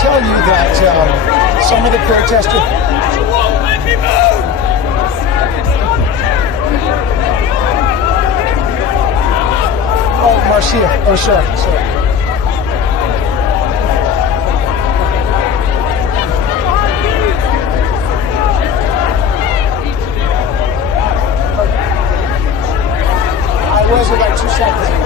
tell you that some of the protesters... You won't let me move! Oh, Marcia. Oh, sorry. I was about 2 seconds ago.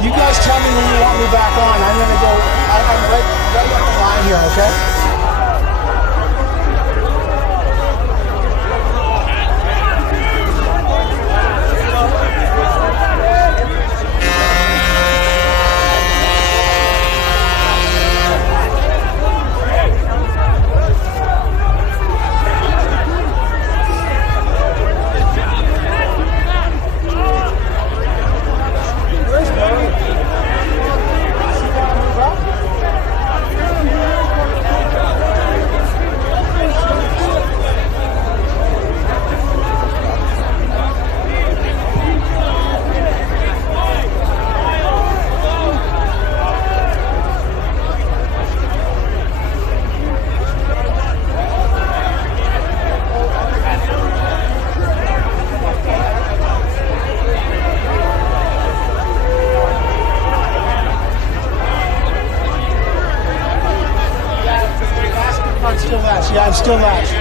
You guys tell me when you want me back on. I'm going to go, I'm right up the line here, okay? Yeah, I'm still latched.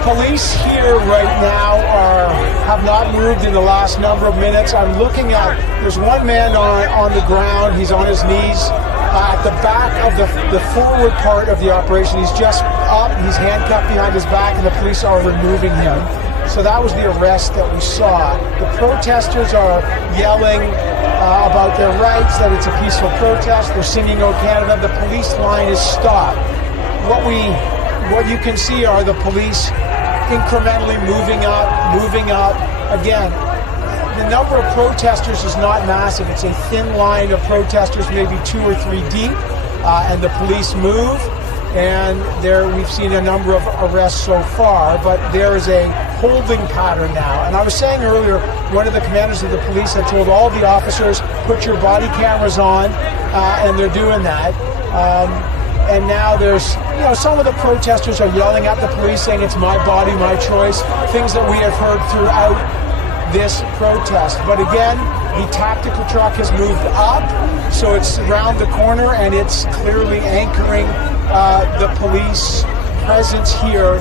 Police here right now have not moved in the last number of minutes. I'm looking at, there's one man on the ground. He's on his knees at the back of the forward part of the operation. He's just up, he's handcuffed behind his back, and the police are removing him. So that was the arrest that we saw. The protesters are yelling about their rights, that it's a peaceful protest. They're singing "O Canada." The police line is stopped. What you can see are the police incrementally moving up. Again, the number of protesters is not massive. It's a thin line of protesters, maybe 2 or 3 deep, and the police move. And we've seen a number of arrests so far, but there is a holding pattern now. And I was saying earlier, one of the commanders of the police had told all the officers, put your body cameras on, and they're doing that. And now there's, some of the protesters are yelling at the police saying it's my body, my choice, things that we have heard throughout this protest. But again, the tactical truck has moved up, so it's around the corner and it's clearly anchoring the police presence here.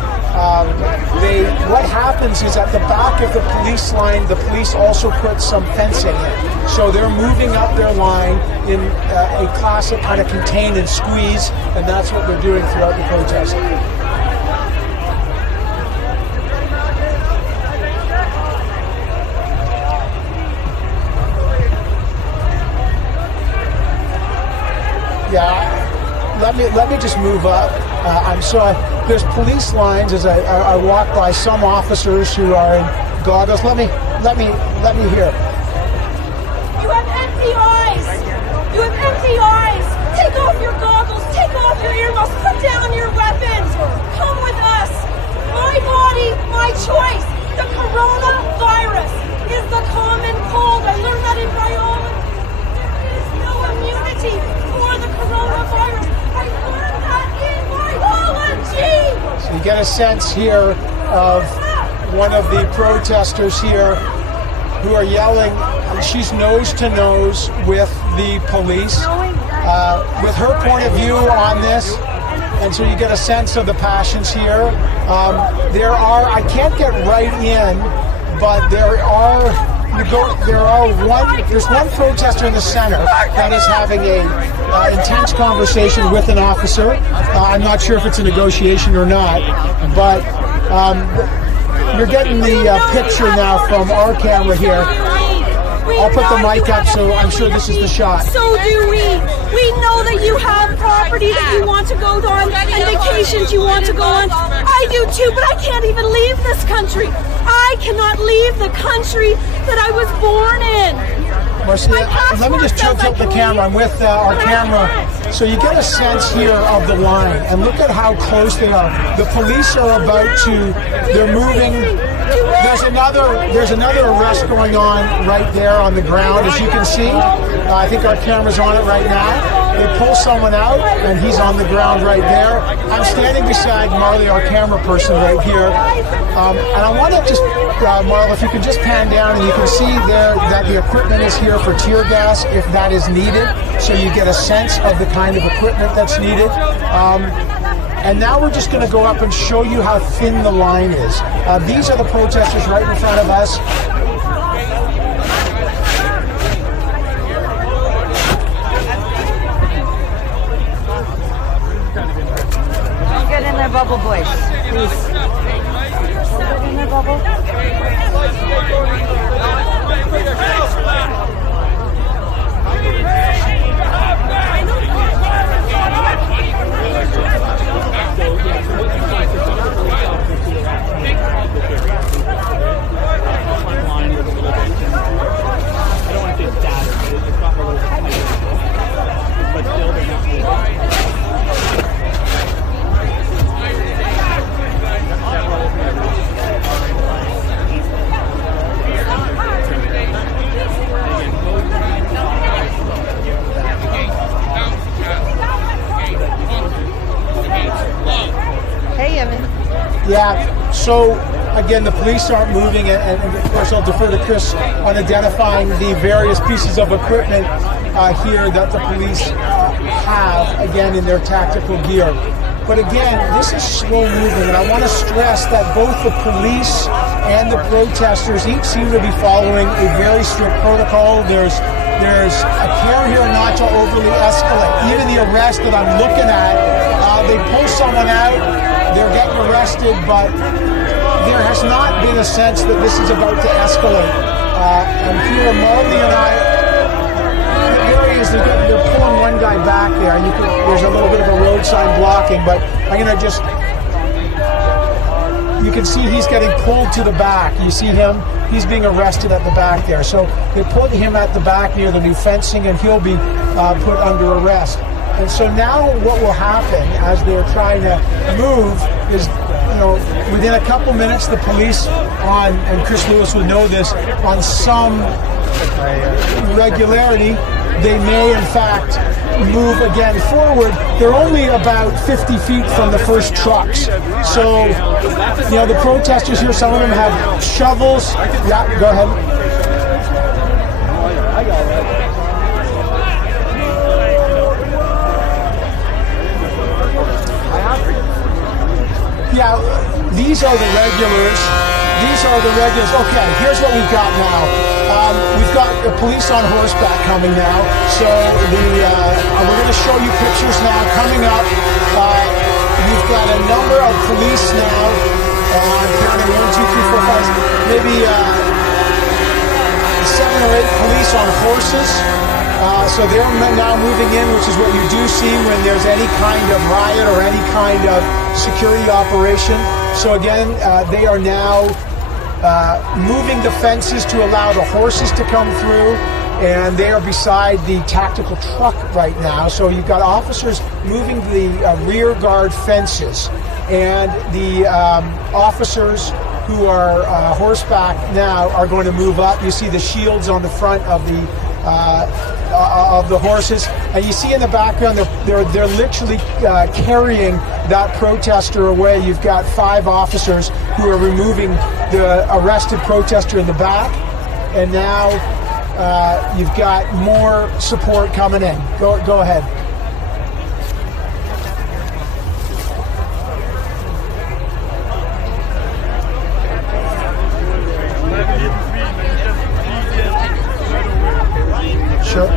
What happens is at the back of the police line, the police also put some fencing in. So they're moving up their line in a classic kind of contain and squeeze, and that's what they're doing throughout the protest. Yeah, let me just move up. There's police lines as I walk by some officers who are in goggles. Let me hear. You have empty eyes. You have empty eyes. Take off your goggles. Take off your earmuffs. Put down your weapons. Come with us. My body, my choice. The coronavirus is the common cold. I learned that in biology. There is no immunity for the coronavirus. I learned that in biology. So you get a sense here of one of the protesters here who are yelling. She's nose to nose with the police, with her point of view on this. And so you get a sense of the passions here. I can't get right in, but there's one protester in the center that is having a intense conversation with an officer. I'm not sure if it's a negotiation or not, but you're getting the picture now from our camera here. I'll put the mic up, so I'm sure this is the shot. So do we. We know that you have property that you want to go on and vacations you want to go on. I do too, but I can't even leave this country. I cannot leave the country that I was born in. Marcia, let me just tilt up the camera. I'm with our camera. So you get a sense here of the line, and look at how close they are. The police are they're moving. There's another arrest going on right there on the ground, as you can see. I think our camera's on it right now. They pull someone out, and he's on the ground right there. I'm standing beside Marley, our camera person, right here. And I want to just, Marla, if you could just pan down, and you can see there that the equipment is here for tear gas if that is needed. So you get a sense of the kind of equipment that's needed. And now we're just going to go up and show you how thin the line is. These are the protesters right in front of us. Get in their bubble, boys. Please. Get in their bubble. Yeah, so again, the police aren't moving, and of course I'll defer to Chris on identifying the various pieces of equipment here that the police have, again, in their tactical gear. But again, this is slow moving, and I want to stress that both the police and the protesters each seem to be following a very strict protocol. There's a care here not to overly escalate. Even the arrest that I'm looking at, they pull someone out, they're getting arrested, but there has not been a sense that this is about to escalate. And here, Marley and I, the areas they're pulling one guy back there, and there's a little bit of a road sign blocking, but I'm going to just, you can see he's getting pulled to the back. You see him? He's being arrested at the back there. So they put him at the back near the new fencing, and he'll be put under arrest. And so now what will happen as they're trying to move is, within a couple minutes, the police and Chris Lewis would know this, on some regularity, they may in fact move again forward. They're only about 50 feet from the first trucks. So, the protesters here, some of them have shovels. Yeah, go ahead. Yeah, these are the regulars. Okay, here's what we've got now. We've got the police on horseback coming now. So we're going to show you pictures now coming up. We've got a number of police now. I'm counting 1, 2, 3, 4, 5, maybe 7 or 8 police on horses. So they're now moving in, which is what you do see when there's any kind of riot or any kind of security operation. So again, they are now moving the fences to allow the horses to come through, and they are beside the tactical truck right now. So you've got officers moving the rear guard fences, and the officers who are horseback now are going to move up. You see the shields on the front of the horses, and you see in the background they're literally carrying that protester away. You've got 5 officers who are removing the arrested protester in the back, and now you've got more support coming in. Go ahead. Sure.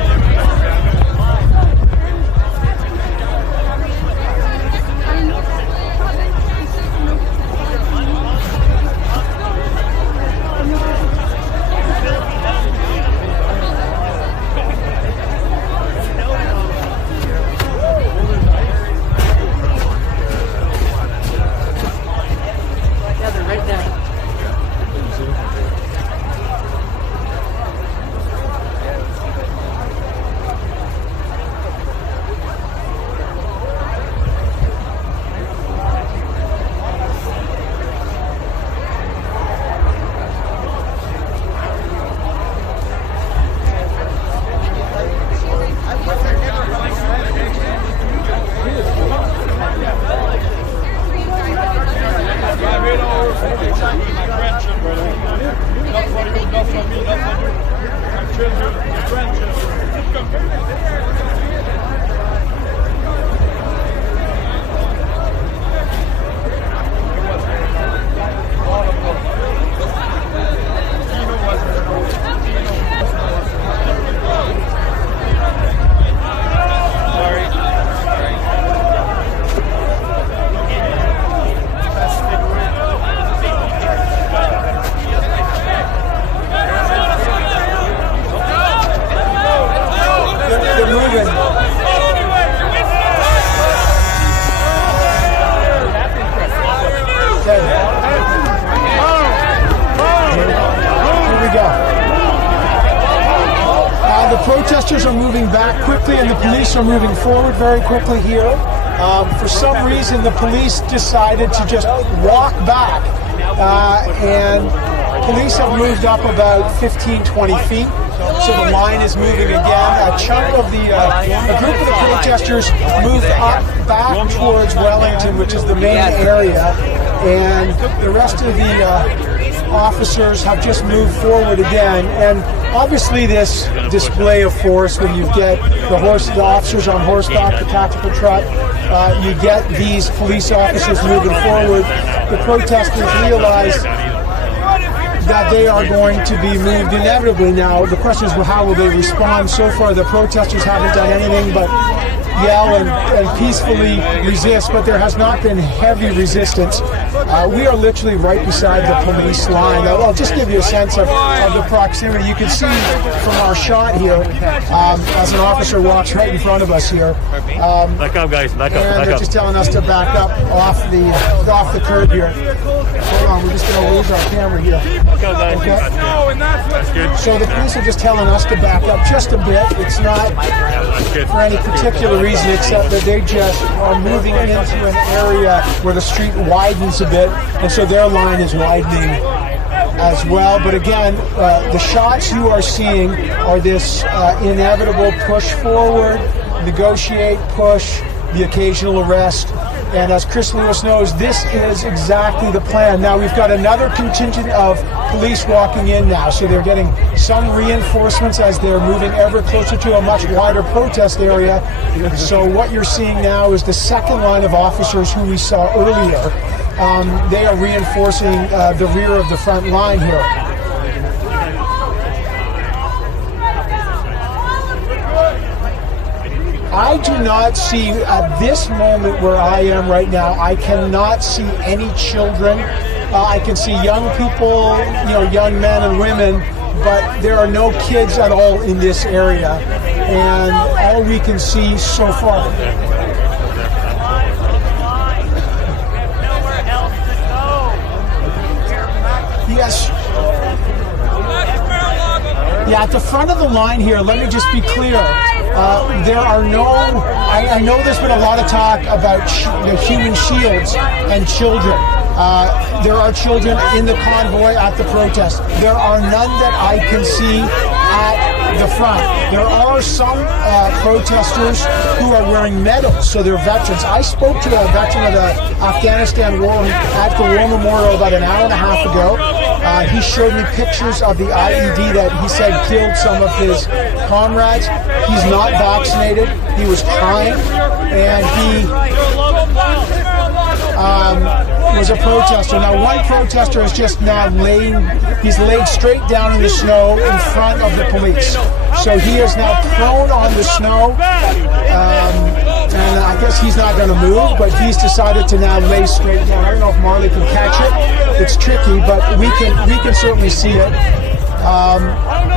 Protesters are moving back quickly, and the police are moving forward very quickly here. For some reason, the police decided to just walk back, and police have moved up about 15-20 feet. So the line is moving again. A chunk of a group of the protesters moved up back towards Wellington, which is the main area, and the rest of the officers have just moved forward again. And obviously this display of force, when you get the officers on horseback, the tactical truck, you get these police officers moving forward. The protesters realize that they are going to be moved inevitably. Now the question is, well, how will they respond? So far the protesters haven't done anything but yell and peacefully resist, but there has not been heavy resistance. We are literally right beside the police line. I'll just give you a sense of the proximity. You can see from our shot here, as an officer walks right in front of us here. Back up, guys. Back up. And they're just telling us to back up off the curb here. Hold on, we're just going to lose our camera here. Back up, guys. Okay. That's good. So the police are just telling us to back up just a bit. It's not for any particular reason, except that they just are moving into an area where the street widens a bit, and so their line is widening as well. But again, the shots you are seeing are this inevitable push forward, negotiate, push, the occasional arrest. And as Chris Lewis knows, this is exactly the plan. Now we've got another contingent of police walking in now, so they're getting some reinforcements as they're moving ever closer to a much wider protest area. So what you're seeing now is the second line of officers who we saw earlier. They are reinforcing the rear of the front line here. I do not see, at this moment where I am right now, I cannot see any children. I can see young people, young men and women, but there are no kids at all in this area. And all we can see so far. Yes. Yeah, at the front of the line here, let me just be clear. There are no, I know there's been a lot of talk about human shields and children. There are children in the convoy at the protest. There are none that I can see at the front. There are some protesters who are wearing medals, so they're veterans. I spoke to a veteran of the Afghanistan war at the War Memorial about an hour and a half ago. He showed me pictures of the IED that he said killed some of his comrades. He's not vaccinated. He was crying, and he was a protester. Now, one protester is just now he's laid straight down in the snow in front of the police. So he is now prone on the snow, and I guess he's not going to move, but he's decided to now lay straight down. I don't know if Marley can catch it. It's tricky, but we can certainly see it.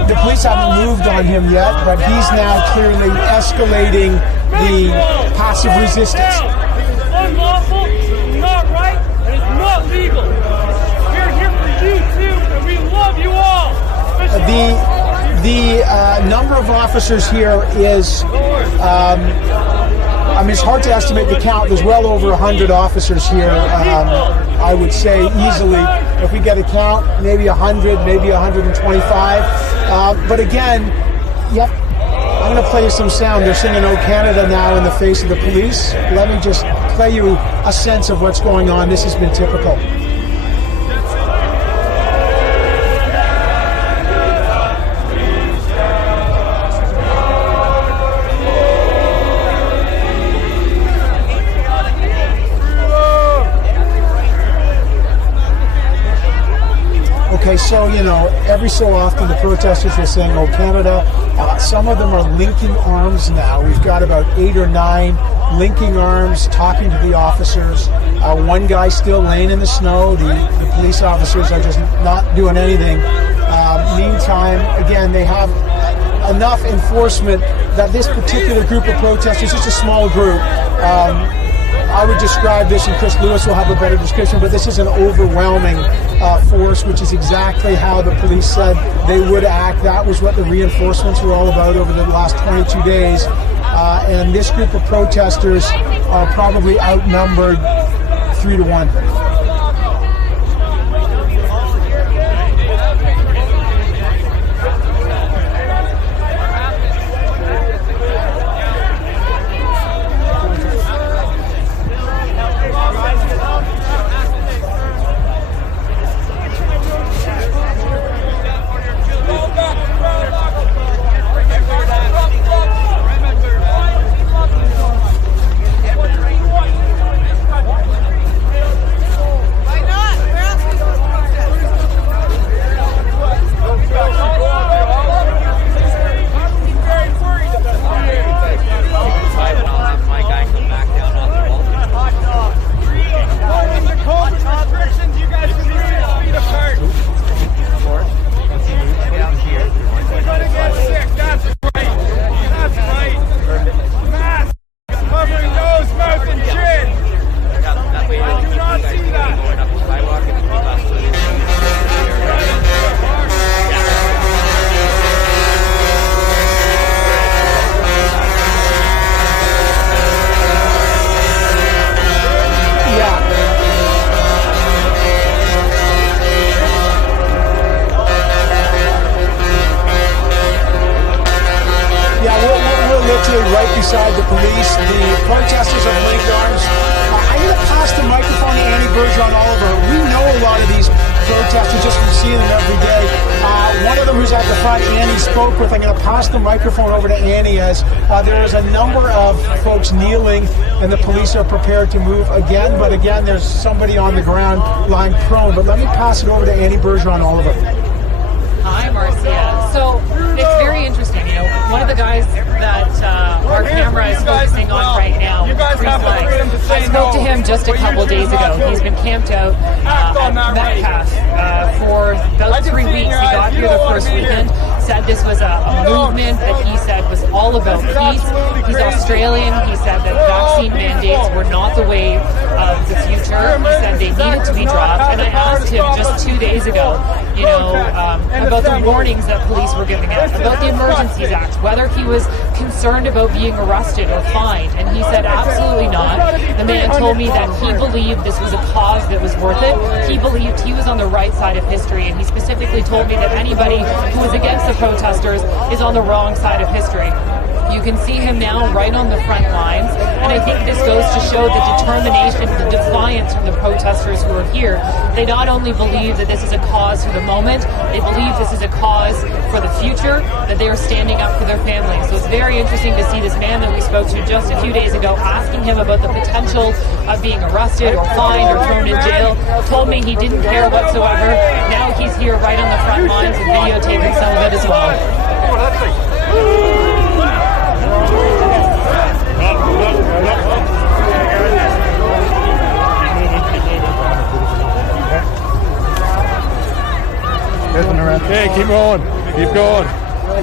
The police haven't moved on him yet, but he's now clearly escalating the passive resistance. Unlawful, it's not right, and it's not legal. We're here for you too, and we love you all. The number of officers here is, I mean, it's hard to estimate the count. There's well over 100 officers here. I would say easily, if we get a count, maybe 100, maybe 125. But again, yep. I'm going to play you some sound. They're singing "Oh Canada" now in the face of the police. Let me just play you a sense of what's going on. This has been typical. Okay, so, every so often the protesters are saying, "Oh, Canada." Some of them are linking arms now. We've got about 8 or 9 linking arms, talking to the officers. One guy still laying in the snow. The police officers are just not doing anything. Meantime, again, they have enough enforcement that this particular group of protesters, just a small group, I would describe this, and Chris Lewis will have a better description, but this is an overwhelming force, which is exactly how the police said they would act. That was what the reinforcements were all about over the last 22 days. And this group of protesters are probably outnumbered 3 to 1. Right beside the police, the protesters have linked arms. I'm going to pass the microphone to Annie Bergeron Oliver. We know a lot of these protesters just from seeing them every day. One of them who's at the front, Annie spoke with. I'm going to pass the microphone over to Annie as there is a number of folks kneeling and the police are prepared to move again. But again, there's somebody on the ground lying prone. But let me pass it over to Annie Bergeron Oliver. Hi, Marcia. So it's very interesting. One of the guys that our camera is focusing on right now, I spoke to him just a couple days ago. He's been camped out at Metcalf for about 3 weeks. He got here the first weekend, said this was a movement that he said was all about peace. He's Australian. He said that vaccine mandates were not the way of the future. He said they needed to be dropped. And I asked him just 2 days ago, about the warnings that police were giving out, about the Emergencies Act, whether he was concerned about being arrested or fined, and he said absolutely not. The man told me that he believed this was a cause that was worth it. He believed he was on the right side of history, and he specifically told me that anybody who was against the protesters is on the wrong side of history. You can see him now right on the front lines, and I think this goes to show the determination, the defiance from the protesters who are here. They not only believe that this is a cause for the moment, they believe this is a cause for the future, that they are standing up for their families. So it's very interesting to see this man that we spoke to just a few days ago asking him about the potential of being arrested or fined or thrown in jail. Told me he didn't care whatsoever. Now he's here right on the front lines and videotaping some of it as well. Okay, keep going. Keep going.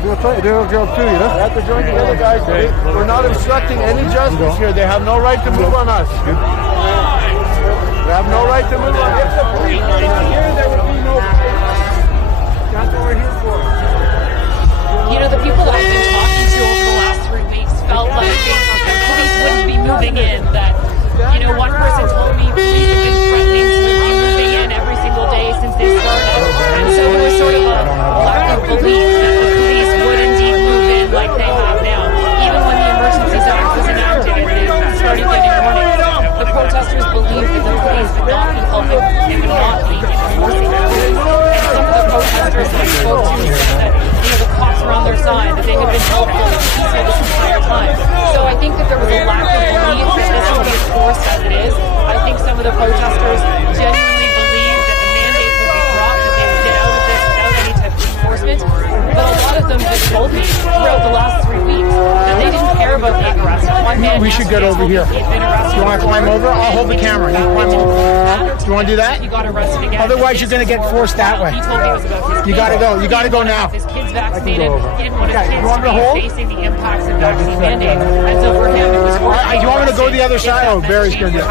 We'll try to do a job too, you know? We have to join together, guys. Okay. We're not obstructing any justice here. They have no right to move on us. They have no right to move on us. If the police were not here, there would be no... That's what we're here for. The people that I've been talking to over the last 3 weeks felt like the police wouldn't be moving in, that, one person told me police have been threatening to be moving in every single day since they started. And so there was sort of a lack of belief that the police would indeed move in like they have now. Even when the Emergencies Act was enacted and they started getting warnings, the protesters believed that the police would not be helping, they would not be enforcing the police. And some of the protesters that I spoke to said that the cops were on their side, that they had been helpful and peaceful this entire time. So I think that there was a lack of belief that this would be enforced as it is. I think some of the protesters genuinely believed that the mandates would be dropped, that they would get out of this without any type of enforcement. But a lot of them just told me throughout the last 3 weeks that they didn't care about being arrested. One man We should get over here. You want to climb over? I'll hold the camera. You climb over. You want to do that? He got arrested again. Otherwise, you're going to get forced that way. He told me it was about his kids. You got to go. You got to go now. His kids vaccinated. He didn't want his Okay, kids you want me to to hold? be facing the impacts of vaccine mandates. And so for him, it was worth Do you want me to go the other side? Oh, Barry's going to do it. You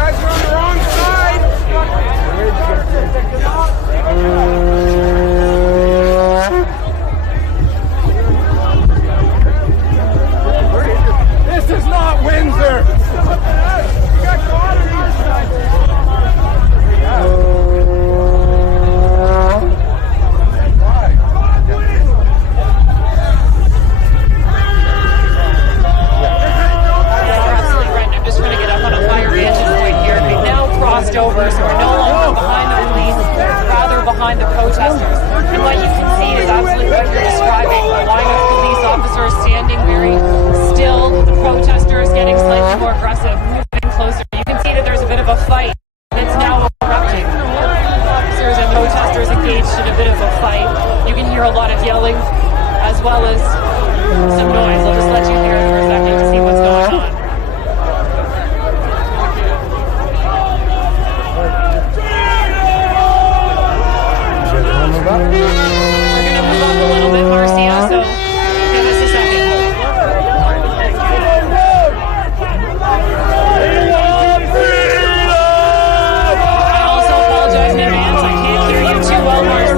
guys are on the wrong side. This is not Windsor. You got caught on your side. absolutely right. And I'm just trying to get up on a higher vantage point here. We've now crossed over, so we're no longer behind the police, rather behind the protesters. And what you can see is absolutely what you're describing. A line of police officers standing very still, the protesters getting slightly more aggressive, moving closer. You can see that there's a bit of a fight that's now erupting. Officers and protesters engaged in a bit of a fight. You can hear a lot of yelling as well as some noise. I'll just let you hear it for a second to see what's going on. We're going to move up a little bit, Marcia, so give us a second. I also apologize in advance. I can't hear you too well, Marcia.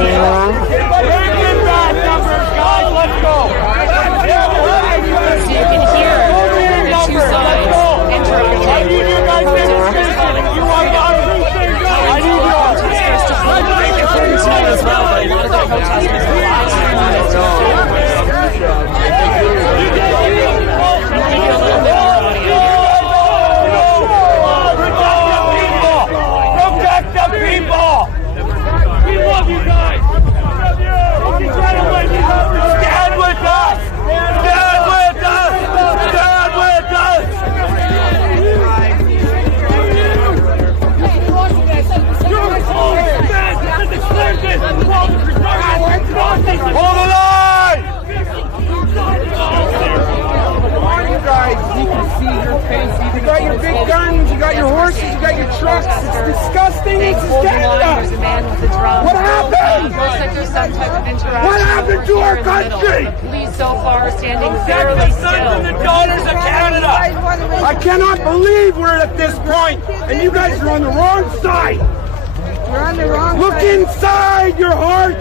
So you can hear the two sides interacting. Protesters coming. Protesters to pull the break important to know as well, but a lot of the protesters are live streaming this to the followers. I'll give you a little bit more audio here. Protect the people! We love you guys! Stand with us! Stand with us! Stand with us! Hold the line! You guys, you can see your face. You got your big guns, you got your horses, you got your trucks. It's disgusting. It's Hold the line. There's Canada. a man with a drum. What happened? Looks like there's some type of interaction. What happened are to our here in the middle. country. The police so far standing Protect fairly the sons and the still. daughters of Canada. I cannot believe we're at this point, and you guys are on the wrong side. You're on the wrong Look side. inside your heart.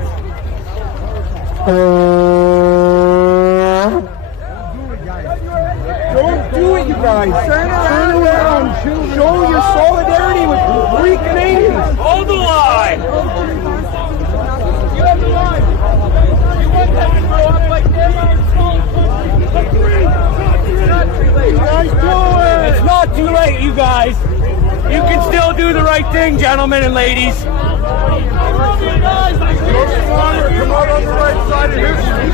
Don't do it, you guys. Turn around. Show your solidarity with free Canadians. Hold the line. You have the line. You want them to grow up like them? It's not too late, you guys. You can still do the right thing, gentlemen and ladies. I love you guys. Come out on the right side of history.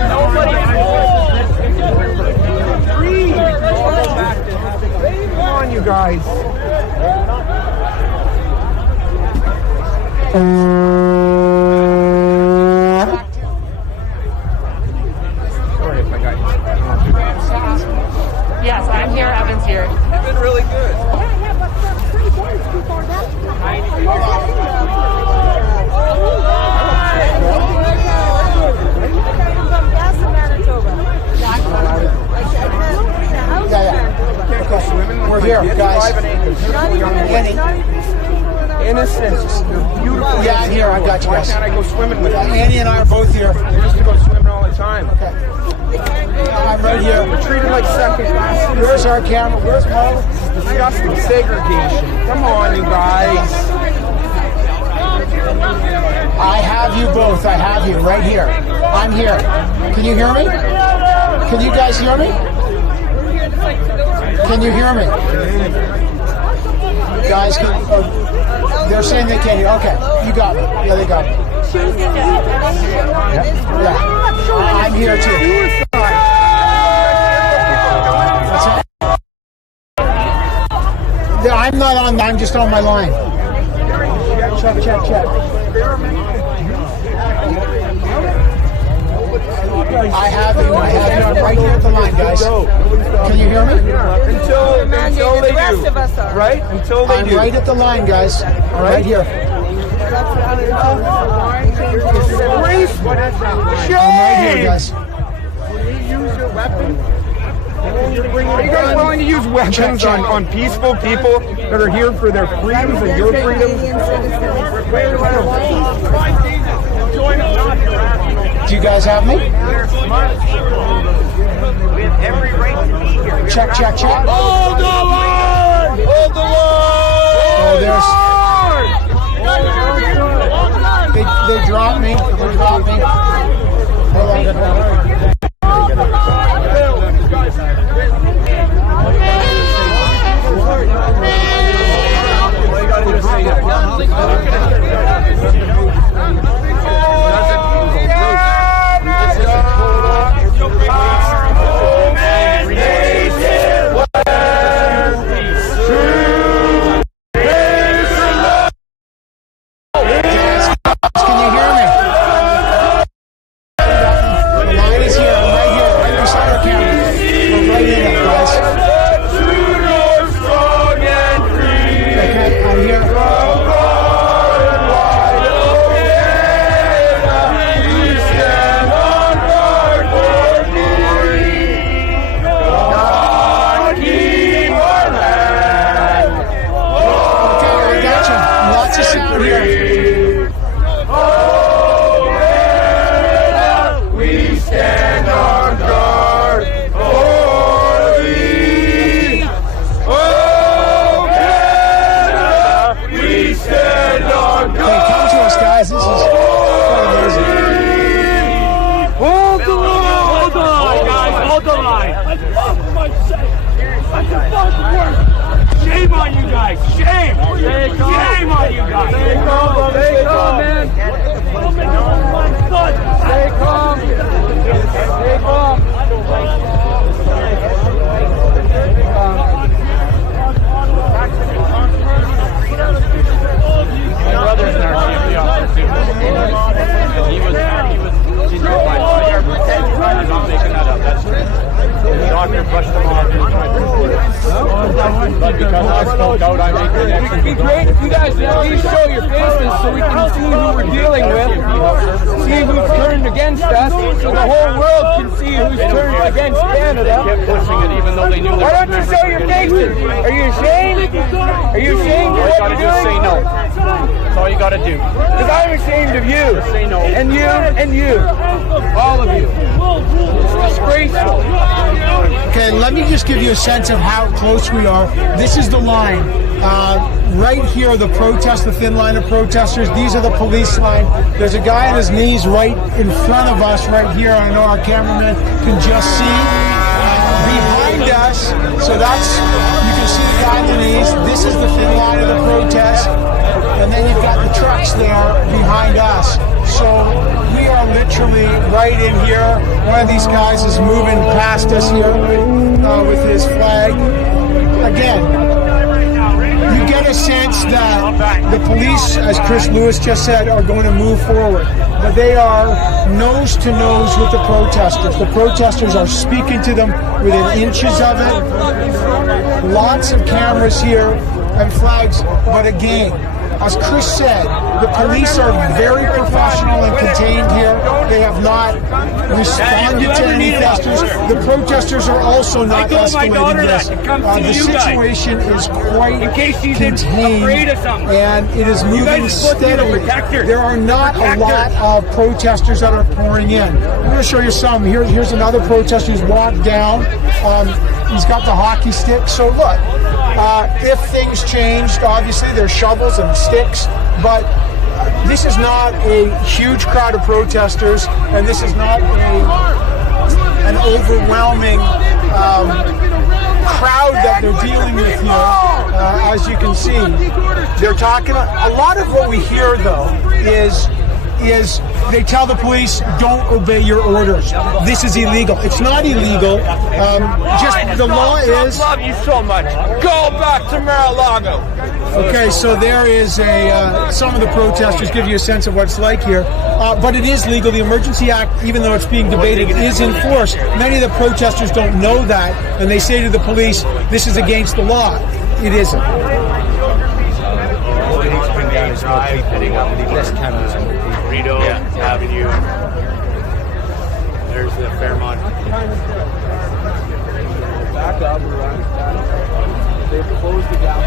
Come on, you guys. Sorry if I got you. Yes, I'm here. Evan's here. You've been really good. We're here, guys. Innocence. You're beautiful. Yeah, I'm here. I got you, Why guys. can't I go swimming with you? Annie and I are both here. We used to go swimming all the time. I'm right here. We're treated like second class. Where's our camera? Where's Marlon? Disgusting segregation. Come on, you guys. I have you both. I have you right here. I'm here. Can you hear me? Can you guys hear me? Can you hear me? Guys, they're saying they can't hear. Okay, you got me. Yeah, they got me. Yeah. I'm here too. I'm not on, I'm just on my line. Check. I have you. I'm right here at the line, guys. Can you hear me? Until they do. Right? Until they do. I'm right at the line, guys. Right here. Shame! Will you use your weapon? Are you guys willing to use weapons on peaceful people that are here for their freedoms and your freedoms? Do you guys have me? We have every right to be here. Check. Hold the line! Hold the line! Oh, they dropped me. Hold on. Shame on you guys! Shame! Shame on you guys! Stay calm, stay calm, man! Stay calm! Stay calm! My brother's in our family office too. He was injured by fire. I'm not making that up. That's true. The doctor brushed him off. But because I spoke out, I made the next. It'd be great if you guys at least show your faces so we can see who we're dealing with, see who's turned against us, so the whole world can see who's turned against Canada. They kept pushing it even though they knew. Why don't you show your faces? Are you ashamed? Are you ashamed of You what gotta you're just say doing? no. That's all you gotta do. Because I'm ashamed of you. Say no. And you, and you. All of you. It's disgraceful. Okay, let me just give you a sense of how close we are. This is the line. Right here, the protest, the thin line of protesters. These are the police line. There's a guy on his knees right in front of us right here. I know our cameraman can just see. Behind us, so that's, you can see the guy on the knees. This is the thin line of the protest. And then you've got the trucks there behind us. So we are literally right in here. One of these guys is moving past us here with his flag. Again, you get a sense that the police, as Chris Lewis just said, are going to move forward. But they are nose to nose with the protesters. The protesters are speaking to them within inches of it. Lots of cameras here and flags. But again, as Chris said, the police are very professional and contained here. They have not responded to any protesters. The protesters are also not escalating this. The situation is quite contained, and it is moving steadily. There are not a lot of protesters that are pouring in. I'm going to show you some. Here's another protester who's walked down. He's got the hockey stick. So look, if things changed, obviously there's shovels and sticks, but this is not a huge crowd of protesters, and this is not an overwhelming crowd that they're dealing with here. As you can see, they're talking. A lot of what we hear, though, is they tell the police, don't obey your orders. This is illegal. It's not illegal. Just the law is. I love you so much. Go back to Mar-a-Lago. Okay, so there is some of the protesters give you a sense of what it's like here. But it is legal. The Emergency Act, even though it's being debated, is enforced. Many of the protesters don't know that, and they say to the police, this is against the law. It isn't. Rito Avenue. There's the Fairmont. Back up. They've closed the gap.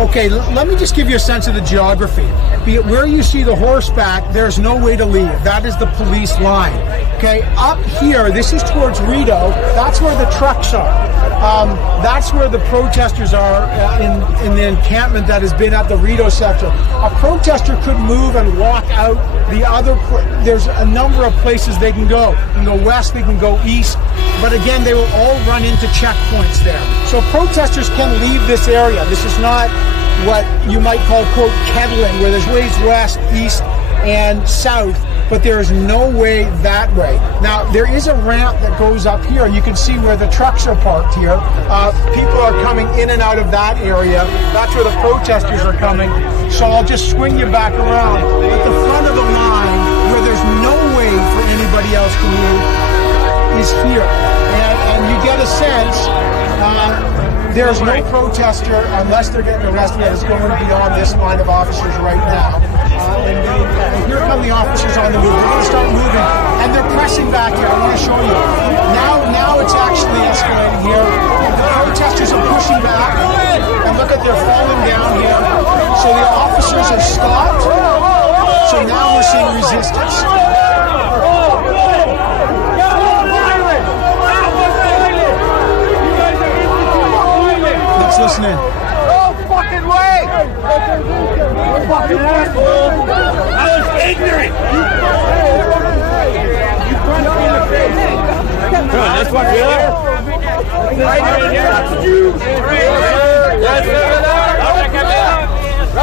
Okay, let me just give you a sense of the geography. Where you see the horseback, there's no way to leave. That is the police line. Okay, up here, this is towards Rito. That's where the trucks are. That's where the protesters are in the encampment that has been at the Rito sector. A protester could move and walk out the other. There's a number of places they can go. They can go west, they can go east. But again, they will all run into checkpoints there. So protesters can leave this area. This is not what you might call, quote, kettling, where there's ways west, east, and south, but there is no way that way. Now, there is a ramp that goes up here, and you can see where the trucks are parked here. People are coming in and out of that area. That's where the protesters are coming. So I'll just swing you back around. At the front of the line, where there's no way for anybody else to move, is here. And you get a sense there's no protester, unless they're getting arrested, that is going beyond this line of officers right now. And here come the officers on the move. They're going to start moving, and they're pressing back here. I want to show you. Now it's actually escalating here. The protesters are pushing back, and look at, they're falling down here. So the officers have stopped. So now we're seeing resistance. Let's listen in. No fucking way! You fucking asshole! I was ignorant! You punched me in the face! Come on, that's what we are! That's you!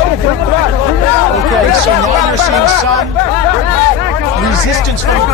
Okay, so now you're seeing some resistance from